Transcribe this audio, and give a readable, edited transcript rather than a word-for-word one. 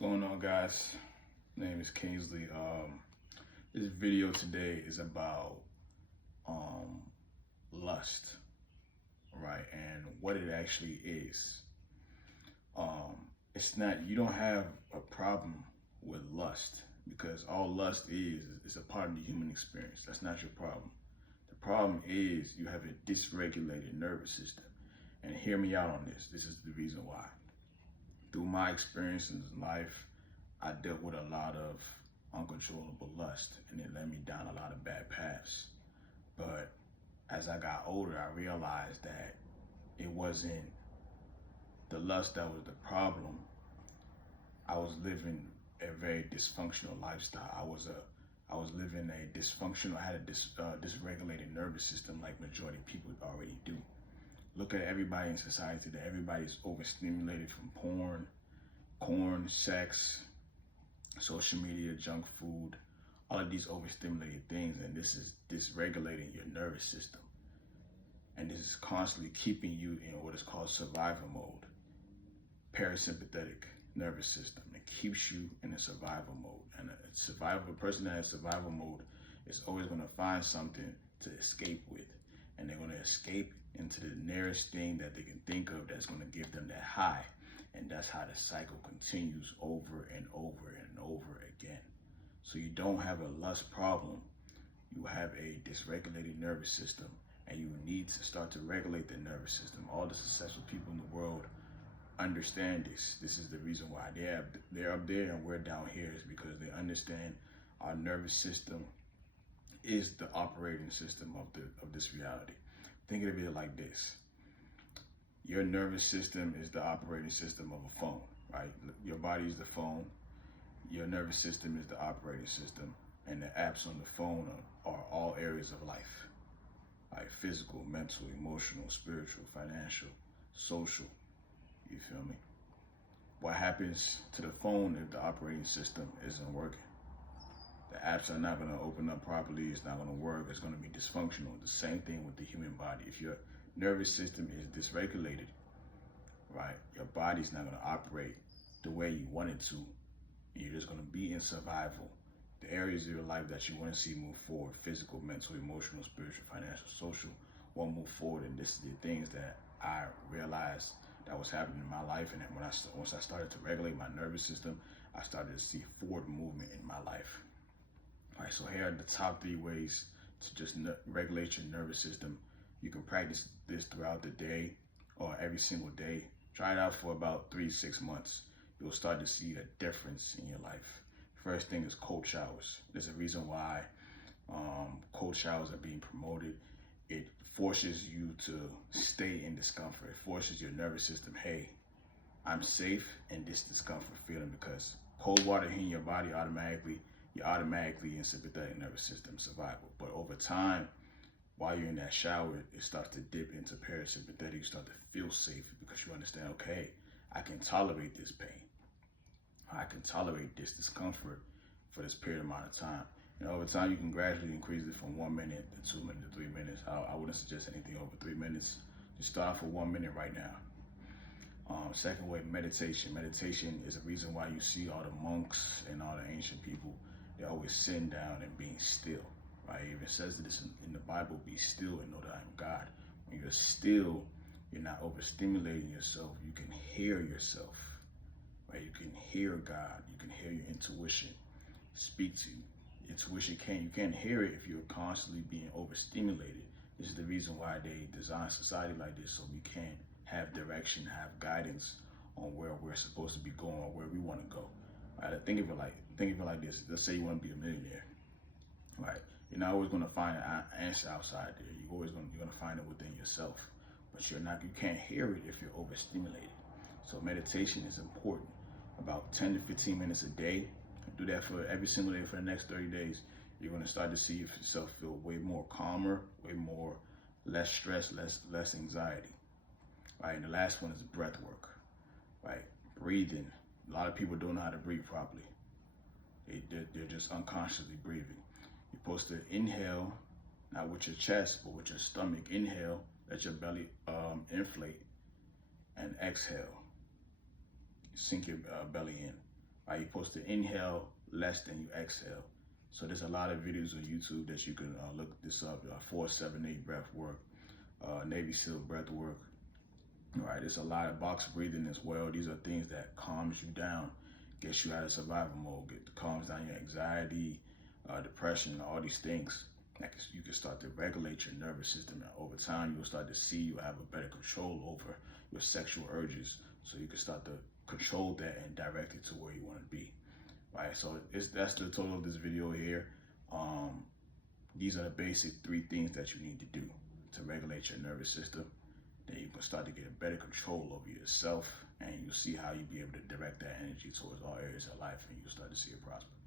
Going on, guys? My name is Kingsley. This video today is about um, lust, right? And what it actually is. It's not, you don't have a problem with lust because all lust is a part of the human experience. That's not your problem. The problem is you have a dysregulated nervous system. And hear me out on this. This is the reason why. Through my experience in life, I dealt with a lot of uncontrollable lust, and it led me down a lot of bad paths. But as I got older, I realized that it wasn't the lust that was the problem. I was living a very dysfunctional lifestyle. I was living a dysfunctional. I had a dysregulated nervous system, like majority of people already do. Look at everybody in society today. Everybody's overstimulated from porn, sex, social media, junk food, all of these overstimulated things, and this is dysregulating your nervous system. And this is constantly keeping you in what is called survival mode, parasympathetic nervous system. It keeps you in a survival mode. And a person that has survival mode is always going to find something to escape with. And they're going to escape into the nearest thing that they can think of that's going to give them that high. And that's how the cycle continues over and over and over again. So you don't have a lust problem. You have a dysregulated nervous system, and you need to start to regulate the nervous system. All the successful people in the world understand this. This is the reason why they're up there and we're down here, is because they understand our nervous system is the operating system of this reality. Think of it like this. Your nervous system is the operating system of a phone, right? Your body is the phone. Your nervous system is the operating system. And the apps on the phone are all areas of life, like physical, mental, emotional, spiritual, financial, social. You feel me? What happens to the phone if the operating system isn't working? The apps are not going to open up properly. It's not going to work. It's going to be dysfunctional. The same thing with the human body. If your nervous system is dysregulated, right, your body's not going to operate the way you want it to. You're just going to be in survival. The areas of your life that you want to see move forward, physical, mental, emotional, spiritual, financial, social, won't move forward. And this is the things that I realized that was happening in my life. And once I started to regulate my nervous system, I started to see forward movement in my life. All right, so here are the top 3 ways to just regulate your nervous system. You can practice this throughout the day or every single day. Try it out for about 3 to 6 months. You'll start to see a difference in your life. First thing is cold showers. There's a reason why cold showers are being promoted. It forces you to stay in discomfort. It forces your nervous system, hey, I'm safe in this discomfort feeling, because cold water hitting your body you're automatically in sympathetic nervous system survival. But over time, while you're in that shower, it starts to dip into parasympathetic. You start to feel safe because you understand, okay, I can tolerate this pain. I can tolerate this discomfort for this period amount of time. And over time, you can gradually increase it from 1 minute to 2 minutes to 3 minutes. I wouldn't suggest anything over 3 minutes. Just start for 1 minute right now. Second way, meditation. Meditation is a reason why you see all the monks and all the ancient people, they always sitting down and being still. Right? It even says this in the Bible, be still and know that I am God. When you're still, you're not overstimulating yourself. You can hear yourself. Right? You can hear God. You can hear your intuition speak to you. Intuition you can't hear it if you're constantly being overstimulated. This is the reason why they designed society like this, so we can have direction, have guidance on where we're supposed to be going or where we want to go. Right? Think of it like this. Let's say you want to be a millionaire. Right? You're not always going to find an answer outside there. You're going to find it within yourself. But you can't hear it if you're overstimulated. So meditation is important. About 10 to 15 minutes a day. Do that for every single day for the next 30 days. You're going to start to see yourself feel way more calmer, less stress, less anxiety. Right? And the last one is breath work. Right? Breathing. A lot of people don't know how to breathe properly. They're just unconsciously breathing. You're supposed to inhale, not with your chest, but with your stomach. Inhale, let your belly inflate, and exhale. Sink your belly in. Right? You're supposed to inhale less than you exhale. So there's a lot of videos on YouTube that you can look this up. 4-7-8 breath work, Navy SEAL breath work. Right? There's a lot of box breathing as well. These are things that calms you down, gets you out of survival mode, calms down your anxiety, depression, all these things. Like you can start to regulate your nervous system, and over time you'll start to see you have a better control over your sexual urges. So you can start to control that and direct it to where you want to be. Right? So that's the total of this video here. These are the basic 3 things that you need to do to regulate your nervous system. Then you can start to get a better control over yourself, and you'll see how you'll be able to direct that energy towards all areas of life, and you'll start to see it prosper.